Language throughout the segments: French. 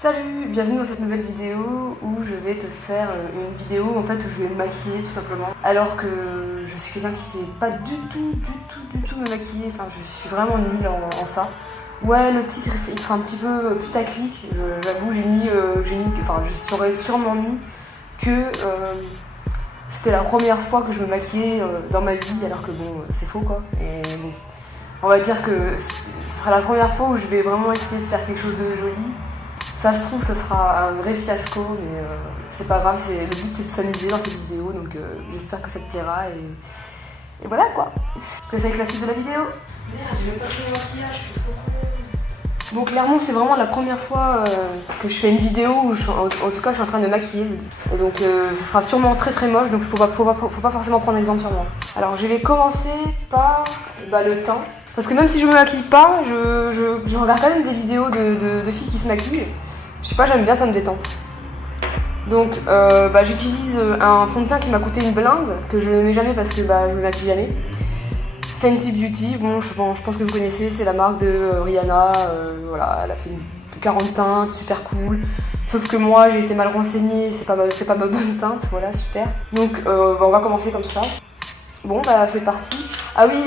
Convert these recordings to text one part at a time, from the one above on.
Salut, bienvenue dans cette nouvelle vidéo où je vais te faire une vidéo en fait où je vais me maquiller tout simplement. Alors que je suis quelqu'un qui sait pas du tout me maquiller, enfin je suis vraiment nulle en ça. Ouais, le titre il sera un petit peu putaclic, j'avoue enfin je serais sûrement mis que c'était la première fois que je me maquillais dans ma vie alors que bon c'est faux quoi. Et bon, on va dire que ce sera la première fois où je vais vraiment essayer de faire quelque chose de joli. Ça se trouve, ce sera un vrai fiasco, mais c'est pas grave, le but c'est de s'amuser dans cette vidéo, donc j'espère que ça te plaira et voilà quoi. Je te laisse avec la suite de la vidéo. Merde, j'ai même pas fait le maquillage, je suis trop con. Bon, clairement, c'est vraiment la première fois que je fais une vidéo où en tout cas je suis en train de me maquiller. Et donc ce sera sûrement très moche, donc faut pas forcément prendre exemple sur moi. Alors je vais commencer par le teint. Parce que même si je me maquille pas, je regarde quand même des vidéos de filles qui se maquillent. Je sais pas, j'aime bien, ça me détend. Donc j'utilise un fond de teint qui m'a coûté une blinde, que je ne mets jamais parce que je me maquille jamais. Fenty Beauty, bon je pense que vous connaissez, c'est la marque de Rihanna, voilà, elle a fait 40 teintes, super cool. Sauf que moi j'ai été mal renseignée, c'est pas ma bonne teinte, voilà, super. Donc on va commencer comme ça. Bon c'est parti. Ah oui,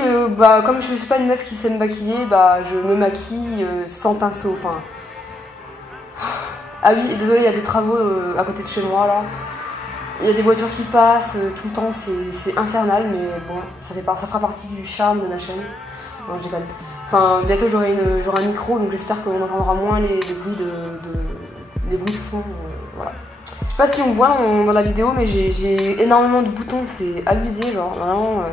comme je suis pas une meuf qui sait me maquiller, je me maquille sans pinceau, enfin... Ah oui, désolé, il y a des travaux à côté de chez moi là. Il y a des voitures qui passent tout le temps, c'est infernal, mais bon, ça fera partie du charme de ma chaîne. Non, je déconne. Enfin, bientôt j'aurai un micro, donc j'espère qu'on entendra moins les bruits de fond. Voilà. Je sais pas si on voit dans la vidéo, mais j'ai énormément de boutons, c'est abusé, genre vraiment.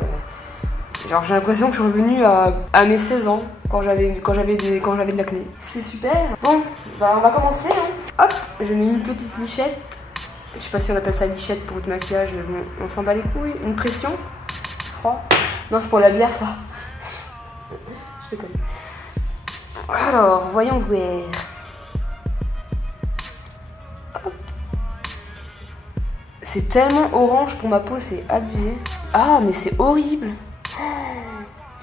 Genre j'ai l'impression que je suis revenue à mes 16 ans quand j'avais de l'acné. C'est super. Bon, on va commencer. Hein. Hop, je mets une petite lichette. Je sais pas si on appelle ça lichette pour le maquillage, mais bon, on s'en bat les couilles. Une pression, je crois. Non, c'est pour la bière ça. Je te connais. Alors, voyons voir. Hop. C'est tellement orange pour ma peau, c'est abusé. Ah, mais c'est horrible.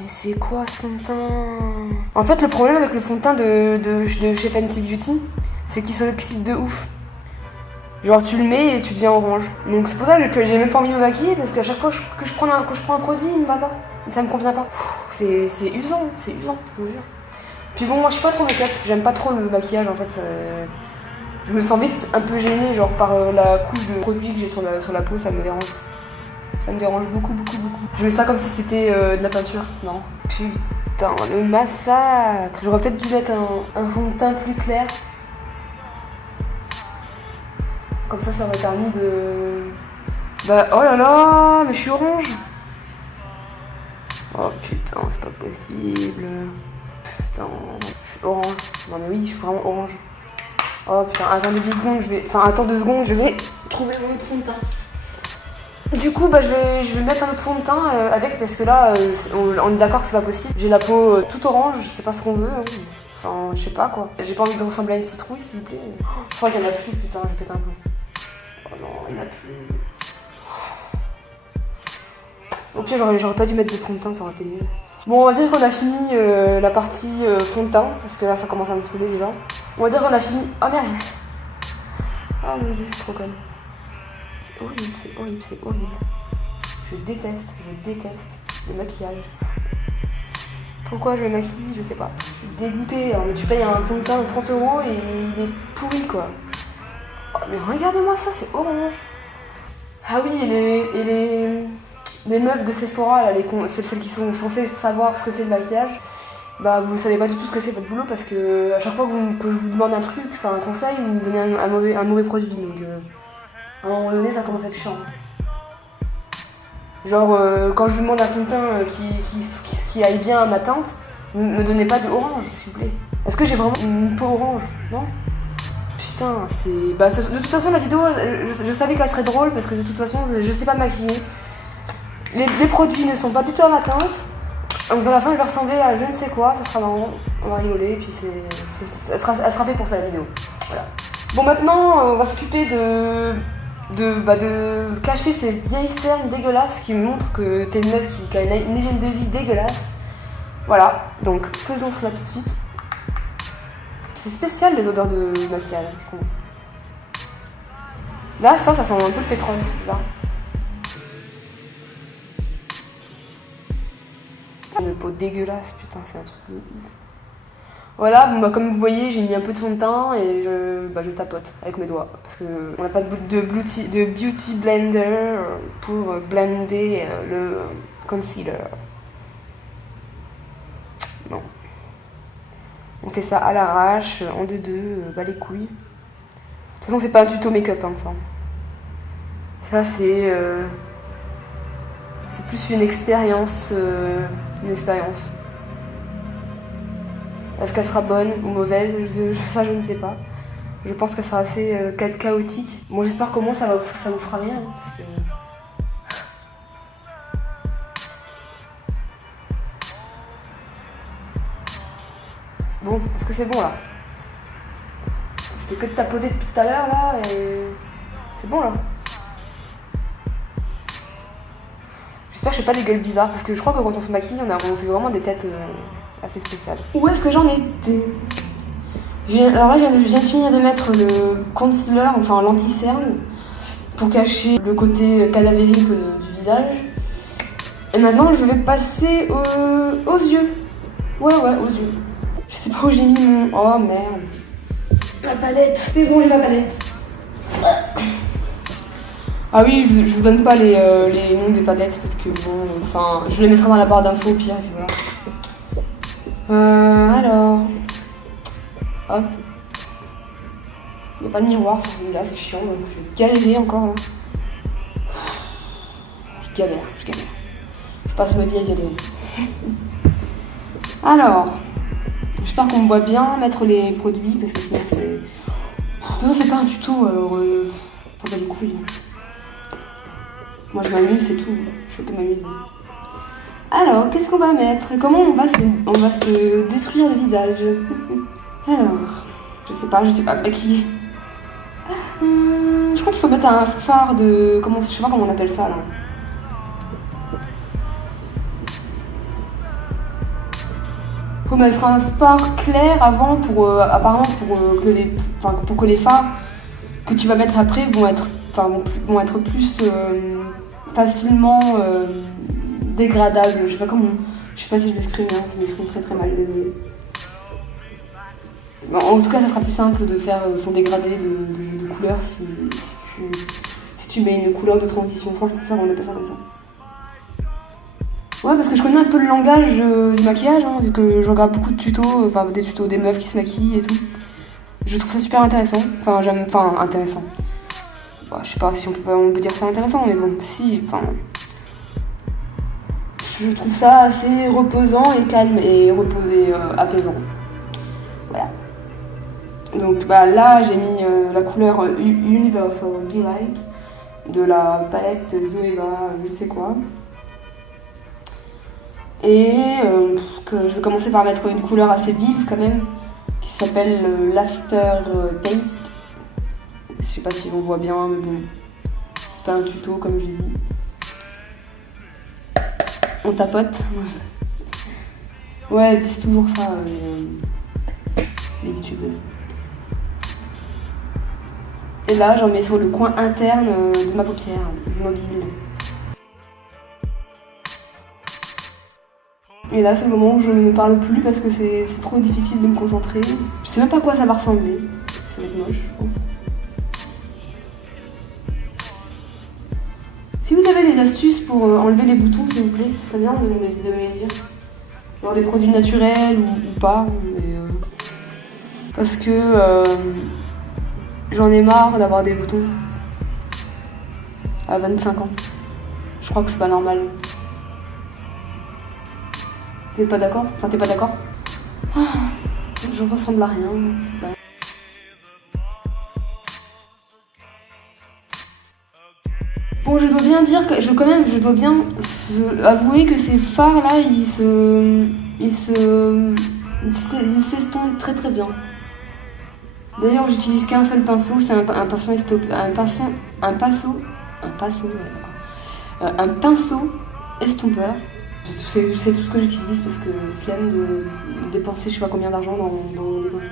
Mais c'est quoi ce fond de teint? En fait, le problème avec le fond de teint de chez Fenty Beauty, c'est qu'il s'oxyde de ouf. Genre tu le mets et tu deviens orange. Donc c'est pour ça que j'ai même pas envie de me maquiller, parce qu'à chaque fois que je prends un produit, il me va pas. Ça me convient pas. C'est usant, je vous jure. Puis bon, moi je suis pas trop make-up, j'aime pas trop le maquillage en fait. Je me sens vite un peu gênée, genre par la couche de produit que j'ai sur la peau, ça me dérange. Ça me dérange beaucoup. Je mets ça comme si c'était de la peinture. Non. Putain, le massacre. J'aurais peut-être dû mettre un fond de teint plus clair. Comme ça aurait permis de... oh là là, mais je suis orange. Oh putain, c'est pas possible. Putain, je suis orange. Non mais oui, je suis vraiment orange. Oh putain, attendez 2 secondes, attends 2 secondes, je vais trouver mon autre fond de teint. Du coup, je vais mettre un autre fond de teint avec, parce que là, on est d'accord que c'est pas possible. J'ai la peau toute orange, je sais pas ce qu'on veut. Hein. Enfin, je sais pas quoi. J'ai pas envie de ressembler à une citrouille, s'il vous plaît. Je crois qu'il y en a plus, putain, je pète un peu. Oh non, il y en a plus. Ok, j'aurais pas dû mettre de fond de teint, ça aurait été mieux. Bon, on va dire qu'on a fini la partie fond de teint, parce que là, ça commence à me saouler déjà. On va dire qu'on a fini... Oh merde. Oh mon dieu, je suis trop conne. C'est horrible. Je déteste le maquillage. Pourquoi je me maquille, je sais pas. Je suis dégoûtée. Alors, tu payes un fond de teint de 30 € et il est pourri quoi. Oh, mais regardez-moi ça, c'est orange. Ah oui, et les meufs de Sephora, là, celles qui sont censées savoir ce que c'est le maquillage, vous savez pas du tout ce que c'est votre boulot, parce que à chaque fois que je vous demande un truc, enfin un conseil, vous me donnez un mauvais produit. Donc à un moment donné, ça commence à être chiant. Genre, quand je vous demande un fond de teint qui aille bien à ma teinte, ne me donnez pas de orange, s'il vous plaît. Est-ce que j'ai vraiment une peau orange? Non? Putain, c'est... de toute façon, la vidéo, je savais qu'elle serait drôle, parce que de toute façon, je sais pas me maquiller. Les produits ne sont pas du tout à ma teinte. Donc à la fin, je vais ressembler à je ne sais quoi, ça sera marrant, on va rigoler, et puis elle sera faite pour ça, la vidéo. Voilà. Bon, maintenant, on va s'occuper de cacher ces vieilles cernes dégueulasses qui montrent que t'es une meuf qui a une hygiène de vie dégueulasse. Voilà, donc faisons cela tout de suite. C'est spécial les odeurs de maquillage, je trouve. Là, ça sent un peu le pétrole, c'est bizarre. C'est une peau dégueulasse, putain, c'est un truc de ouf. Voilà, bon, bah, comme vous voyez, j'ai mis un peu de fond de teint et je tapote avec mes doigts. Parce qu'on n'a pas de beauty blender pour blender le concealer. Non. On fait ça à l'arrache, en deux, bas les couilles. De toute façon, c'est pas un tuto make-up, hein, ça. Ça, c'est plus une expérience. Est-ce qu'elle sera bonne ou mauvaise? Ça, je ne sais pas. Je pense qu'elle sera assez chaotique. Bon, j'espère qu'au moins ça vous fera rien. Parce que... Bon, est-ce que c'est bon là? Je fais que de tapoter depuis tout à l'heure là et... C'est bon là? J'espère que je fais pas des gueules bizarres parce que je crois que quand on se maquille, on fait vraiment des têtes assez spéciales. Où est-ce que j'en étais? Alors là, je viens de finir de mettre le concealer, enfin l'anti-cerne, pour cacher le côté cadavérique du visage. Et maintenant, je vais passer aux yeux. Ouais, aux yeux. Je sais pas où j'ai mis mon... Oh merde. La palette. C'est bon, j'ai la palette. Ah oui, je vous donne pas les noms des palettes parce que bon, enfin, je les mettrai dans la barre d'infos au pire, et voilà. Alors, hop. Il n'y a pas de miroir sur celui-là, c'est chiant, donc je vais galérer encore là. Je galère. Je passe ma vie à galérer. Alors, j'espère qu'on me voit bien mettre les produits parce que sinon c'est... De toute façon, c'est pas un tuto, alors ça va les couilles. Moi je m'amuse, c'est tout. Je fais que m'amuser. Alors, qu'est-ce qu'on va mettre? Comment on va se détruire le visage? Alors, je sais pas maquiller. Je crois qu'il faut mettre un fard de... je sais pas comment on appelle ça là. Faut mettre un fard clair avant apparemment pour que les fards que tu vas mettre après vont être plus facilement dégradables. Je sais pas si je m'exprime bien, je m'exprime très très mal, désolée. Bon, en tout cas, ça sera plus simple de faire son dégradé de couleur si tu mets une couleur de transition. Je crois que c'est ça, on appelle ça comme ça. Ouais, parce que je connais un peu le langage du maquillage, hein, vu que je regarde beaucoup de tutos, des tutos des meufs qui se maquillent et tout. Je trouve ça super intéressant. Intéressant. Bon, je sais pas si on peut dire ça intéressant, mais bon, si, je trouve ça assez reposant et calme et apaisant. Voilà. Donc là, j'ai mis la couleur Universal Delight de la palette Zoeva, je sais quoi. Et que je vais commencer par mettre une couleur assez vive quand même, qui s'appelle l'After Taste. Je sais pas si on voit bien, mais bon, c'est pas un tuto comme j'ai dit. On tapote. Ouais, elles disent toujours ça, les youtubeuses. Et là, j'en mets sur le coin interne de ma paupière, mobile. Et là, c'est le moment où je ne parle plus parce que c'est trop difficile de me concentrer. Je sais même pas à quoi ça va ressembler. Ça va être moche, je pense. Si vous avez des astuces pour enlever les boutons, s'il vous plaît, c'est très bien de me les dire. Genre des produits naturels ou pas. Mais, parce que j'en ai marre d'avoir des boutons. À 25 ans. Je crois que c'est pas normal. Vous êtes pas d'accord? Enfin, t'es pas d'accord? Je ressemble à rien. Bon, je dois bien dire que je dois bien avouer que ces fards là, ils s'estompent très très bien. D'ailleurs, j'utilise qu'un seul pinceau, c'est un pinceau estompeur. Je sais tout ce que j'utilise parce que flemme de dépenser je sais pas combien d'argent dans des pinceaux.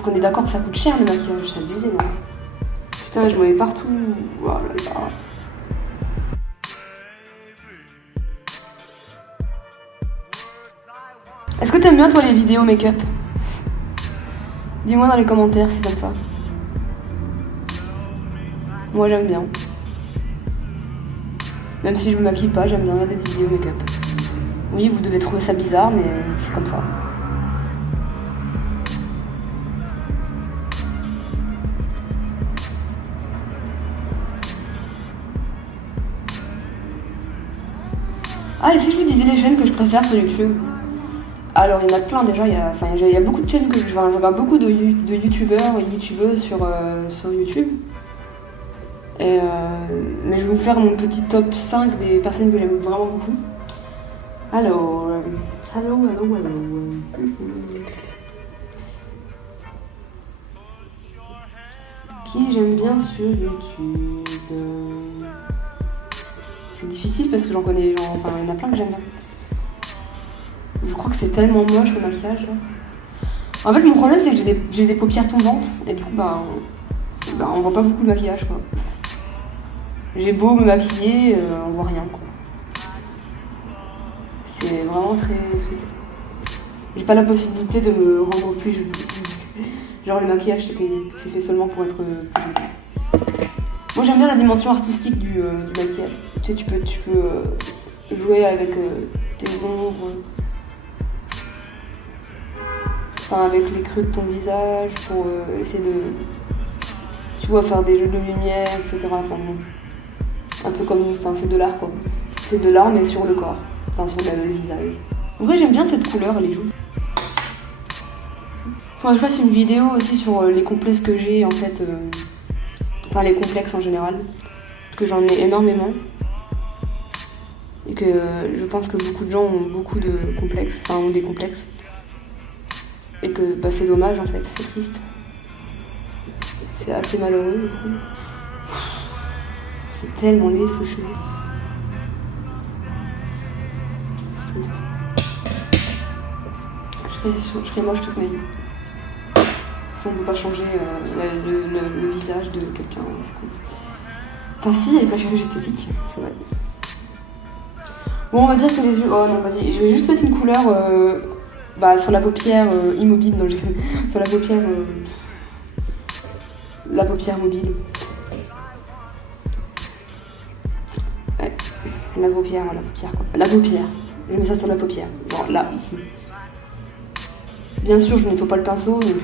Parce qu'on est d'accord que ça coûte cher le maquillage, c'est abusé là. Putain, je me mets partout. Oh là là. Est-ce que t'aimes bien toi les vidéos make-up? Dis-moi dans les commentaires si t'aimes ça. Moi j'aime bien. Même si je me maquille pas, j'aime bien regarder des vidéos make-up. Oui, vous devez trouver ça bizarre, mais c'est comme ça. Ah, et si je vous disais les chaînes que je préfère sur YouTube? Alors, il y en a plein déjà, il y a beaucoup de chaînes que je regarde beaucoup de youtubeurs et youtubeuses sur YouTube. Mais je vais vous faire mon petit top 5 des personnes que j'aime vraiment beaucoup. Alors, qui j'aime bien sur YouTube? C'est difficile parce que j'en connais, enfin il y en a plein que j'aime bien. Je crois que c'est tellement moche le maquillage. En fait mon problème c'est que j'ai des paupières tombantes et du coup on voit pas beaucoup de maquillage quoi. J'ai beau me maquiller, on voit rien quoi. C'est vraiment très triste. J'ai pas la possibilité de me rendre plus jolie. Genre le maquillage c'est fait seulement pour être plus jolie. Moi j'aime bien la dimension artistique du maquillage. Tu sais, tu peux jouer avec tes ombres, enfin avec les creux de ton visage pour essayer de, tu vois, faire des jeux de lumière, etc. Enfin, un peu comme, enfin c'est de l'art quoi. C'est de l'art mais sur le corps, enfin sur le visage. En vrai j'aime bien cette couleur, elle est jolie. Enfin je fasse une vidéo aussi sur les complexes que j'ai en fait. Enfin les complexes en général, parce que j'en ai énormément et que je pense que beaucoup de gens ont beaucoup de complexes, enfin ont des complexes et que c'est dommage en fait, c'est triste, c'est assez malheureux du coup. C'est tellement laid ce cheveu, c'est triste. Je serais moche toute ma vie. Si on ne peut pas changer le visage de quelqu'un, c'est cool. Enfin si, avec la chirurgie esthétique, ça va. Bon, on va dire que les yeux... Oh non, vas-y, je vais juste mettre une couleur sur la paupière immobile. Non, sur la paupière... la paupière mobile. Ouais, la paupière quoi. La paupière. Je mets ça sur la paupière. Genre là, ici. Bien sûr, je nettoie pas le pinceau, donc...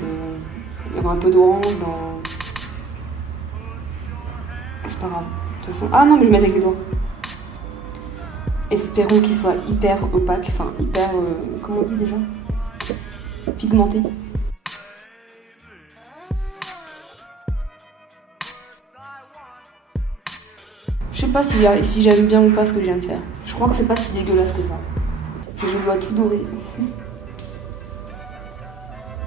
il y aura un peu d'orange dans... C'est pas grave. De toute façon... Ah non, mais je vais mettre avec les doigts. Espérons qu'il soit hyper opaque, enfin hyper... comment on dit déjà? Pigmenté. Je sais pas si j'aime bien ou pas ce que je viens de faire. Je crois que c'est pas si dégueulasse que ça. Je dois tout dorer.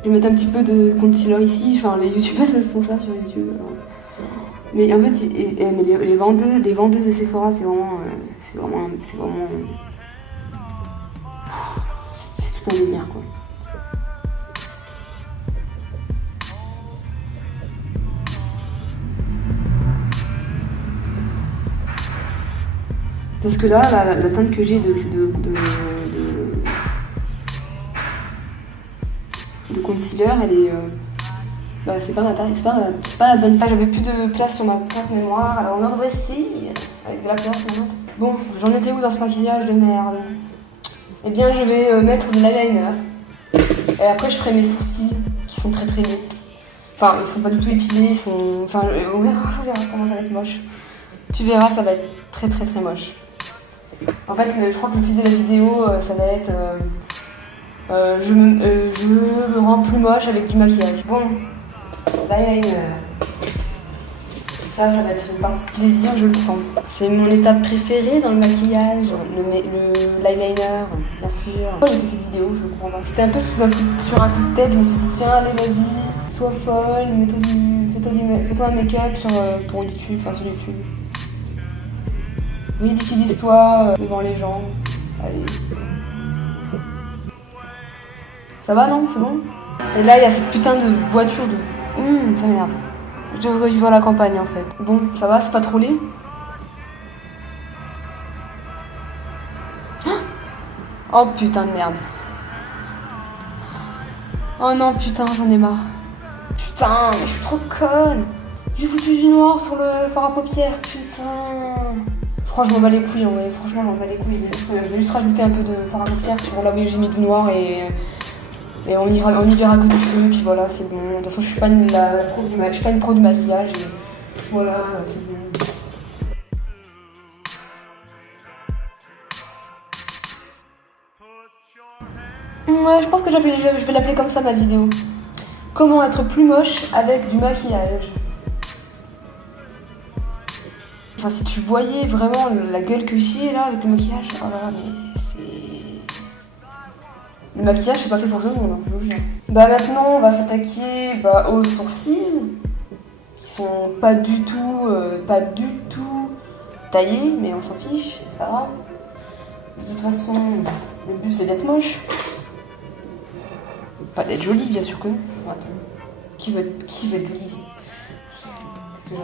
Je vais mettre un petit peu de concealer ici, enfin les youtubeurs elles font ça sur YouTube. Alors. Mais en fait, mais les vendeuses de Sephora, c'est vraiment c'est tout un délire quoi. Parce que là, la teinte que j'ai de concealer, elle est... c'est pas ma taille, c'est pas la bonne taille. J'avais plus de place sur ma carte mémoire, alors on va redresser avec de la place maintenant. Bon, j'en étais où dans ce maquillage de merde? Eh bien, je vais mettre de l'eyeliner. Et après, je ferai mes sourcils, qui sont très très laids. Enfin, ils sont pas du tout épilés, ils sont... Enfin, on verra comment ça va être moche. Tu verras, ça va être très très très moche. En fait, je crois que le titre de la vidéo, ça va être... je me rends plus moche avec du maquillage. Bon, l'eyeliner. Ça va être une partie de plaisir, je le sens. C'est mon étape préférée dans le maquillage, l'eyeliner, bien sûr. Pourquoi j'ai fait cette vidéo, je ne comprends pas. C'était un peu sur un coup de tête, je me suis dit tiens, allez vas-y, sois folle, fais-toi un make-up pour YouTube, enfin sur YouTube. Ridiculise-toi devant les gens. Allez. Ça va non? C'est bon? Et là, il y a cette putain de voiture de... ça m'énerve. Je devrais vivre à la campagne, en fait. Bon, ça va, c'est pas trop laid. Oh putain de merde. Oh non, putain, j'en ai marre. Putain, mais je suis trop conne. J'ai foutu du noir sur le fard à paupières, putain. Je crois que je m'en bats les couilles, ouais. Franchement, je m'en bats les couilles. Je vais juste rajouter un peu de fard à paupières sur là où j'ai mis du noir et on y verra que du feu, puis voilà, c'est bon. De toute façon, je suis pas une pro du maquillage, et voilà, c'est bon. Ouais, je pense que je vais l'appeler comme ça, ma vidéo. Comment être plus moche avec du maquillage. Enfin, si tu voyais vraiment la gueule que j'ai là avec le maquillage, oh là là, mais c'est... Le maquillage, c'est pas fait pour tout le monde, hein, je vous jure. Bah maintenant, on va s'attaquer aux sourcils, qui sont pas du tout taillés, mais on s'en fiche, c'est pas grave. De toute façon, le but c'est d'être moche. Pas d'être jolie, bien sûr que non. Attends. Qui veut être jolie ici? Qu'est-ce que j'ai?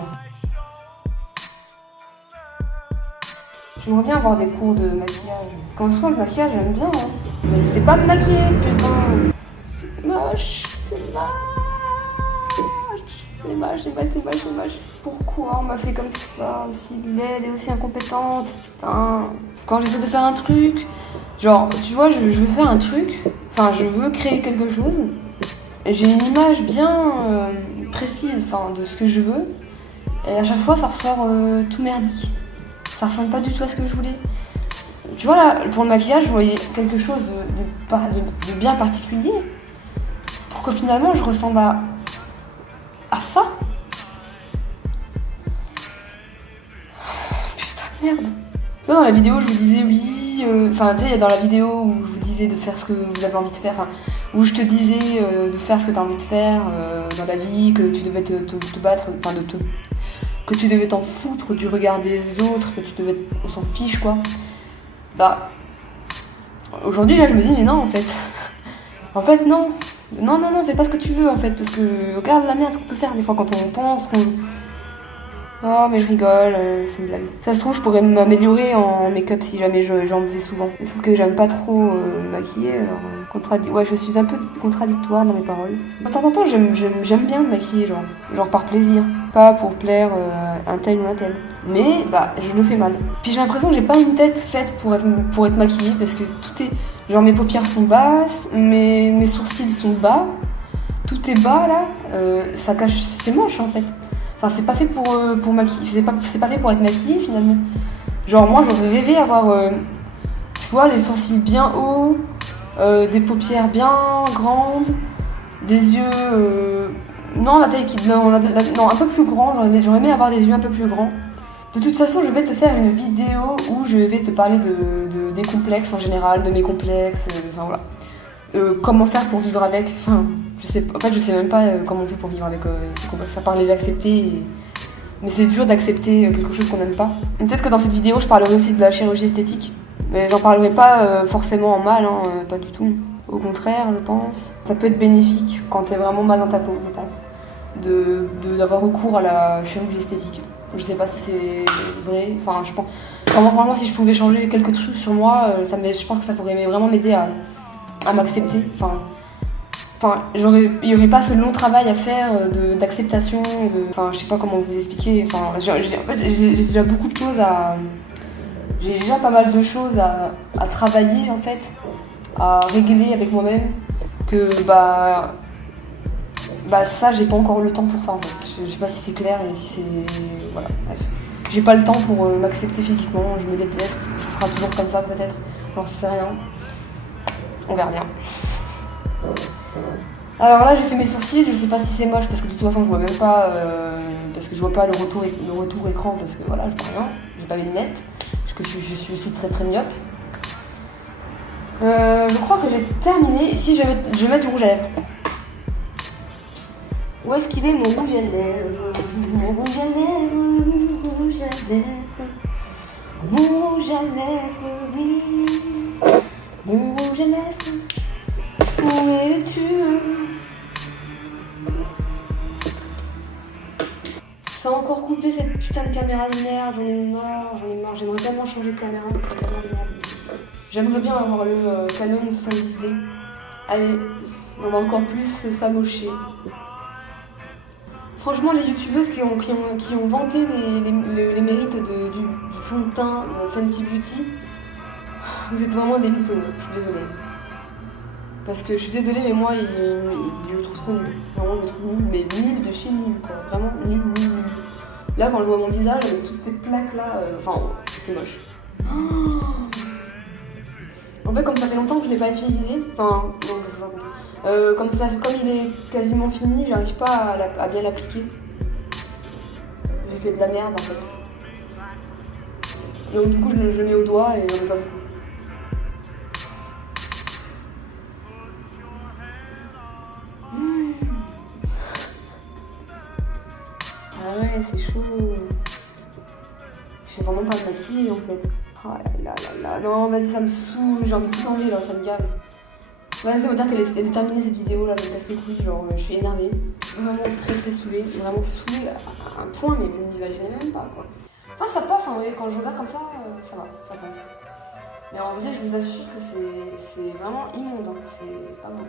J'aimerais bien avoir des cours de maquillage. Quand on soit le maquillage, j'aime bien. Hein. Mais je sais pas me maquiller, putain. C'est moche. C'est moche. Pourquoi on m'a fait comme ça? Aussi laide et aussi incompétente. Putain. Quand j'essaie de faire un truc, genre, tu vois, je veux faire un truc. Enfin, je veux créer quelque chose. J'ai une image bien précise, de ce que je veux. Et à chaque fois, ça ressort tout merdique. Ça ressemble pas du tout à ce que je voulais. Tu vois, là, pour le maquillage, je voyais quelque chose de bien particulier. Pour que finalement, je ressemble à ça. Putain de merde. Tu vois, dans la vidéo, je vous disais oui. Tu sais, dans la vidéo où je vous disais de faire ce que vous avez envie de faire. Où je te disais de faire ce que tu as envie de faire dans la vie, que tu devais te battre, que tu devais t'en foutre du regard des autres, que tu devais... On s'en fiche, quoi. Bah... Aujourd'hui, là, je me dis, mais non, en fait. En fait, non. Non, fais pas ce que tu veux, en fait. Parce que regarde la merde qu'on peut faire des fois quand on pense qu'on... Oh, mais je rigole, c'est une blague. Ça se trouve, je pourrais m'améliorer en make-up si jamais j'en faisais souvent. Mais sauf que j'aime pas trop maquiller, alors... Ouais, je suis un peu contradictoire dans mes paroles. De temps en temps, j'aime bien me maquiller, genre par plaisir. Pas pour plaire un tel ou un tel. Mais, je le fais mal. Puis j'ai l'impression que j'ai pas une tête faite pour être maquillée, parce que tout est... Genre, mes paupières sont basses, mes sourcils sont bas. Tout est bas, là. Ça cache... C'est moche, en fait. Enfin, c'est pas fait pour maquiller, c'est pas fait pour être maquillé finalement. Genre moi j'aurais rêvé avoir, tu vois, les sourcils bien hauts, des paupières bien grandes, des yeux, non la taille non, un peu plus grand, j'aurais aimé avoir des yeux un peu plus grands. De toute façon, je vais te faire une vidéo où je vais te parler des complexes en général, de mes complexes, voilà. Comment faire pour vivre avec, je sais même pas comment on fait pour vivre avec ces complexes, à part les accepter, mais c'est dur d'accepter quelque chose qu'on n'aime pas. Peut-être que dans cette vidéo je parlerai aussi de la chirurgie esthétique, mais j'en parlerai pas forcément en mal, pas du tout. Au contraire, je pense. Ça peut être bénéfique quand t'es vraiment mal dans ta peau, je pense, d'avoir recours à la chirurgie esthétique. Je sais pas si c'est vrai, je pense. Vraiment, si je pouvais changer quelques trucs sur moi, je pense que ça pourrait vraiment m'aider à m'accepter. Il y aurait pas ce long travail à faire d'acceptation, je sais pas comment vous expliquer. J'ai déjà beaucoup de choses j'ai déjà pas mal de choses à travailler en fait, à régler avec moi-même, que ça j'ai pas encore le temps pour ça en fait. Je sais pas si c'est clair et si c'est... Voilà, bref. J'ai pas le temps pour m'accepter physiquement, je me déteste, ce sera toujours comme ça peut-être, j'en sais rien. On verra bien. Alors là j'ai fait mes sourcils, je sais pas si c'est moche parce que de toute façon je vois même pas, parce que je vois pas le retour écran parce que voilà, je vois rien, j'ai pas mes lunettes, parce que je suis très très myope. Je crois que j'ai terminé. Si je vais mettre du rouge à lèvres. Où est-ce qu'il est mon rouge à lèvres? Mon rouge à lèvres, mon rouge à lèvres, mon rouge à lèvres, oui. Mon rouge à lèvres, où es-tu? encore couper cette putain de caméra de merde, j'en ai marre, j'aimerais tellement changer de caméra, c'est tellement de merde. J'aimerais bien avoir le Canon 70D. Allez, on va encore plus s'amocher. Franchement, les youtubeuses qui ont vanté les mérites du fond de teint Fenty Beauty, vous êtes vraiment des mythos, je suis désolée. Parce que je suis désolée, mais moi, il le trouve trop nul. Vraiment, je le trouve nul, mais nul de chez nul, quoi. Vraiment nul. Là, quand je vois mon visage avec toutes ces plaques-là, enfin, c'est moche. Oh, en fait, comme ça fait longtemps que je l'ai pas utilisé, enfin, non, je sais pas compter. Comme il est quasiment fini, j'arrive pas à bien l'appliquer. J'ai fait de la merde, en fait. Donc, du coup, je le mets au doigt et j'en ai pas beaucoup. Ah ouais, c'est chaud. Je sais vraiment pas me maquiller en fait. Oh là. Non, vas-y, ça me saoule. J'ai envie de tout enlever là, ça me gave. Vas-y, on va dire qu'elle est terminée cette vidéo là, ça me casse les couilles. Genre, je suis énervée. Vraiment très saoulée. Vraiment saoulée à un point, mais vous n'imaginez même pas quoi. Enfin, ça passe en vrai. Quand je regarde comme ça, ça va, ça passe. Mais en vrai, je vous assure que c'est vraiment immonde. Hein. C'est pas bon.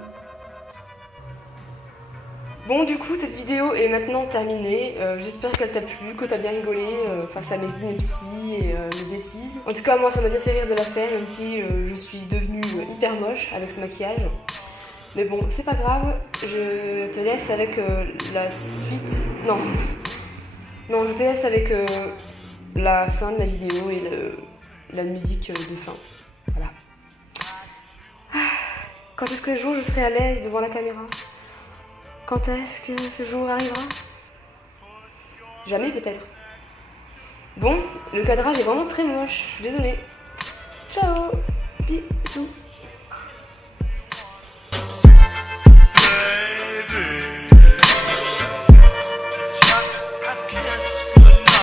Bon, du coup, cette vidéo est maintenant terminée. J'espère qu'elle t'a plu, que t'as bien rigolé face à mes inepties et mes bêtises. En tout cas, moi, ça m'a bien fait rire de la faire, même si je suis devenue hyper moche avec ce maquillage. Mais bon, c'est pas grave. Je te laisse avec la suite. Non, je te laisse avec la fin de ma vidéo et la musique de fin. Voilà. Quand est-ce que le jour je serai à l'aise devant la caméra ? Quand est-ce que ce jour arrivera ? Jamais peut-être. Bon, le cadrage est vraiment très moche, je suis désolée. Ciao, bisous.